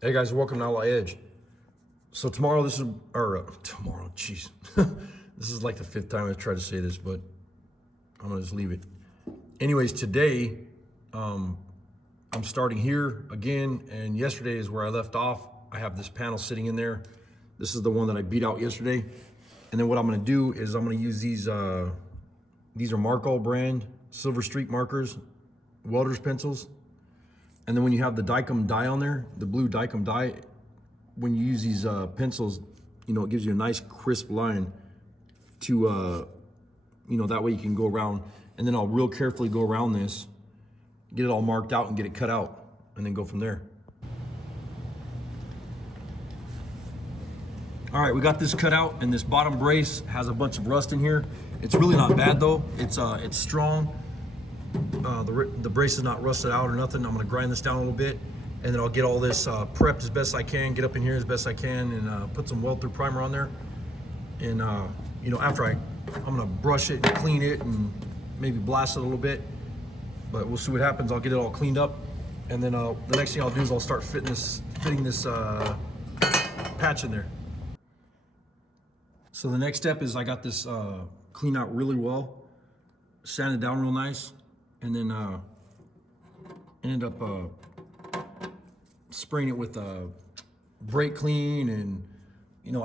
Hey guys, welcome to Outlaw Edge. So tomorrow, jeez. This is like the fifth time I've tried to say this, but I'm gonna just leave it. Anyways, today, I'm starting here again, and yesterday is where I left off. I have this panel sitting in there. This is the one that I beat out yesterday. And then what I'm gonna do is I'm gonna use these are Marco brand Silver Streak markers, welder's pencils. And then when you have the Dykem dye on there, the blue Dykem dye, when you use these pencils, it gives you a nice crisp line to, that way you can go around. And then I'll real carefully go around this, get it all marked out and get it cut out, and then go from there. All right, we got this cut out, and this bottom brace has a bunch of rust in here. It's really not bad though. It's strong. The brace is not rusted out or nothing. I'm gonna grind this down a little bit, and then I'll get all this prepped as best I can, get up in here as best I can, and put some weld through primer on there. And after I'm gonna brush it and clean it and maybe blast it a little bit, but we'll see what happens. I'll get it all cleaned up, and then the next thing I'll do is I'll start fitting this patch in there. So the next step is I got this cleaned out really well, sanded down real nice, and then ended up spraying it with brake clean, and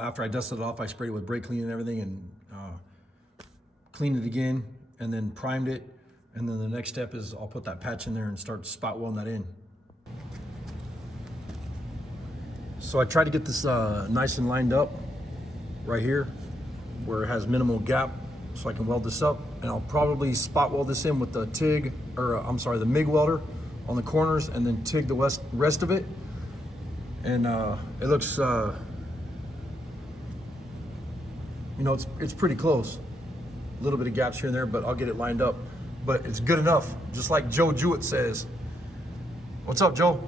after I dusted it off, I sprayed it with brake clean and everything, and cleaned it again, and then primed it. And then the next step is I'll put that patch in there and start spot welding that in. So I tried to get this nice and lined up right here where it has minimal gap, so I can weld this up. And I'll probably spot weld this in with the the MIG welder on the corners, and then TIG the rest of it. And it looks, it's pretty close. A little bit of gaps here and there, but I'll get it lined up. But it's good enough, just like Joe Jewett says. What's up, Joe?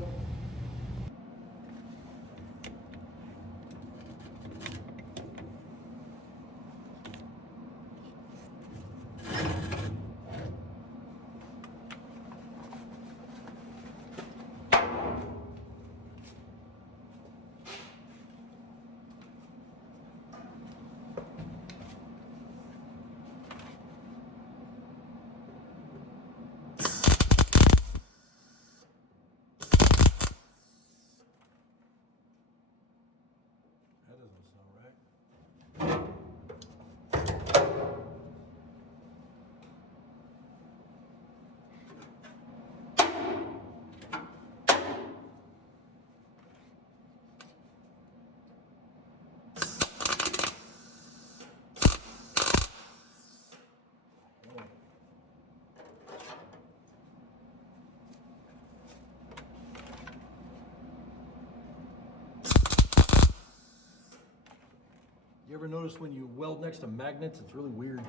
You ever notice when you weld next to magnets, it's really weird?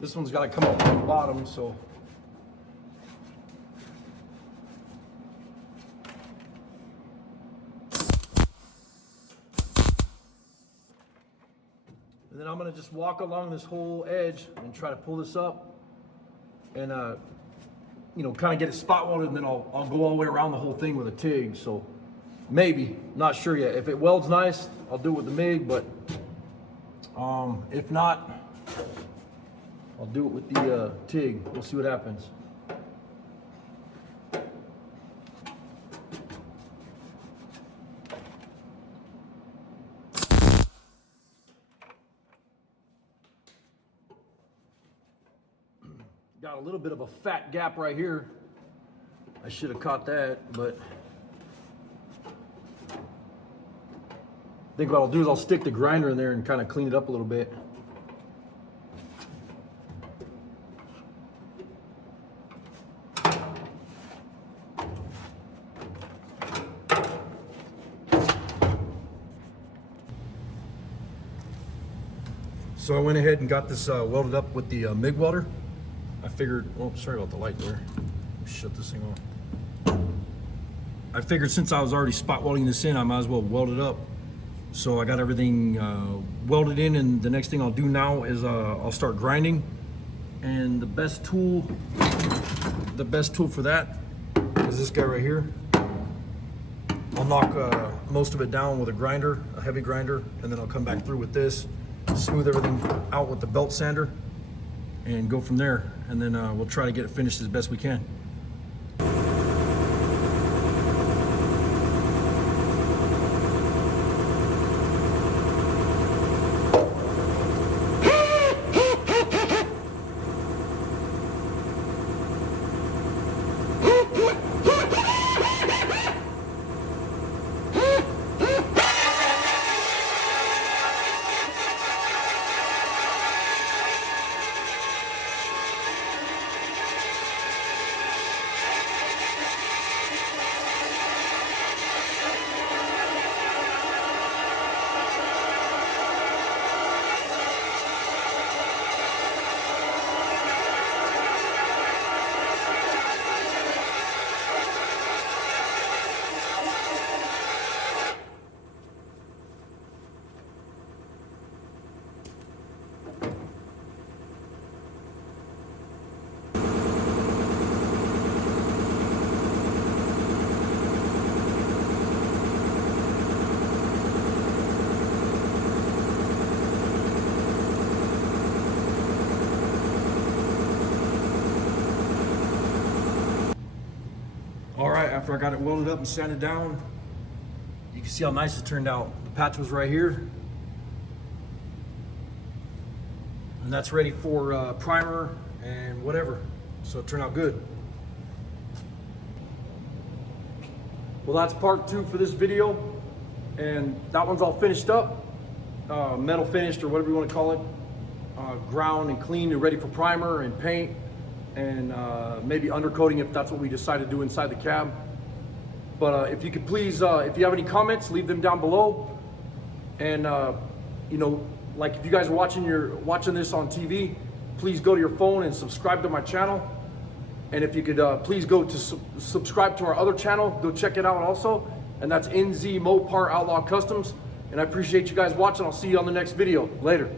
This one's got to come up from the bottom, so. And then I'm gonna just walk along this whole edge and try to pull this up and kind of get it spot welded, and then I'll go all the way around the whole thing with a TIG. So maybe, not sure yet. If it welds nice, I'll do it with the MIG, but if not, I'll do it with the TIG. We'll see what happens. Got a little bit of a fat gap right here. I should have caught that, but I think what I'll do is I'll stick the grinder in there and kind of clean it up a little bit. So I went ahead and got this welded up with the MIG welder. I figured, oh, sorry about the light there. Shut this thing off. I figured since I was already spot welding this in, I might as well weld it up. So I got everything welded in, and the next thing I'll do now is I'll start grinding. And the best tool for that is this guy right here. I'll knock most of it down with a grinder, a heavy grinder, and then I'll come back through with this, smooth everything out with the belt sander, and go from there. And then we'll try to get it finished as best we can. All right, after I got it welded up and sanded down, you can see how nice it turned out. The patch was right here. And that's ready for primer and whatever. So it turned out good. Well, that's part 2 for this video. And that one's all finished up. Metal finished, or whatever you want to call it. Ground and cleaned and ready for primer and paint. And maybe undercoating if that's what we decide to do inside the cab. But if you could please, if you have any comments, leave them down below. And you know, like if you guys are watching this on TV, please go to your phone and subscribe to my channel. And if you could please go to subscribe to our other channel, go check it out also. And that's NZ Mopar Outlaw Customs. And I appreciate you guys watching. I'll see you on the next video. Later.